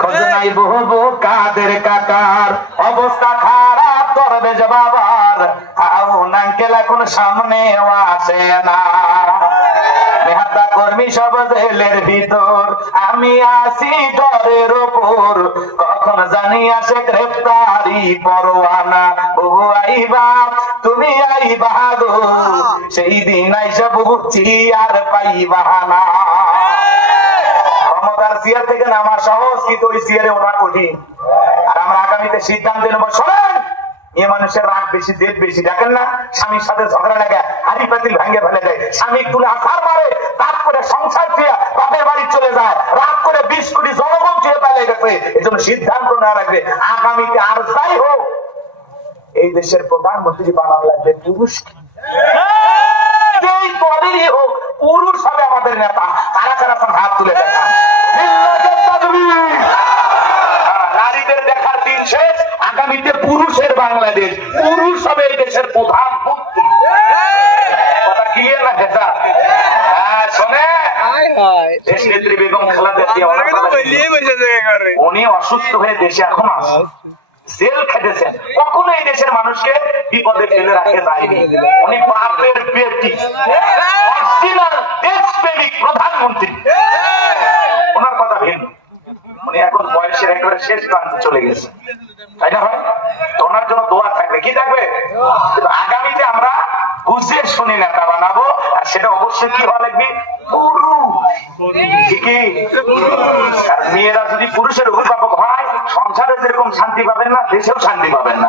খোঁজ নাই বহু কাদের কাকার অবস্থা খারাপ করবে যে বাবার আউন আঙ্কেল এখন সামনেও আসে না নেতা কর্মী সব জেলের ভিতর আমি আসি ঘরের ওপর কখন জানি আসে গ্রেফতারি পরোয়ানা বহু আইবা তুমি আইবা গো সেই দিন আইসা বহু চিয়ার পাইবা না ক্ষমতার চেয়ার থেকে নামা সহজ কিন্তু ওই চেয়ারে ওঠা কঠিন আর আমরা আগামীতে সিদ্ধান্ত নেব শোনেন এ মানুষের রাগ বেশি জেদ বেশি দেখেন না স্বামীর সাথে ঝগড়া লাগে হাড়ি পাতিল ভাঙে ফেলে দেয় স্বামী তুলে আসার মারে তারপরে সংসার দিয়ে বাপের বাড়ি চলে যায় রাগ করে 20 কোটি জনগণ চেয়ে পালিয়ে গেছে এই জন্য সিদ্ধান্ত না রাখবে আগামীতে আর যাই হোক এই দেশের প্রধানমন্ত্রী বানানো লাগবে পুরুষ যেই দলেরই হোক পুরুষ হবে আমাদের নেতা কারা কারা হাত তুলে দেখান নারীদের দেখার দিন শেষ আগামীতে পুরুষের বাংলাদেশ পুরুষ হবে এই দেশের প্রধানমন্ত্রী কথা ক্লিয়ার না ভেজা হ্যাঁ শোনে দেশ নেত্রী বেগম খালেদা জিয়া উনি অসুস্থ হয়ে দেশে এখন আসেন জেল খেটেছেন কখনো এই দেশের মানুষকে বিপদে ফেলে রাখে যায়নি উনি বাপের বেটি অরিজিনাল দেশপ্রেমিক প্রধানমন্ত্রী ওনার কথা ভিন্ন উনি এখন বয়সের একেবারে শেষ প্রান্তে চলে গেছে তাই না হয় তো ওনার জন্য দোয়া থাকবে কি থাকবে কিন্তু আগামীতে আমরা বুঝে শুনে নেতা বানাবো আর সেটা অবশ্যই কি হওয়া লাগবে আর মেয়েরা যদি পুরুষের অভিভাবক হয় সংসারে যেরকম শান্তি পাবেন না দেশেও শান্তি পাবেন না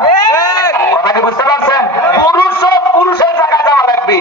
কথা কি বুঝতে পারছেন পুরুষ পুরুষের জায়গায় যাওয়া লাগবে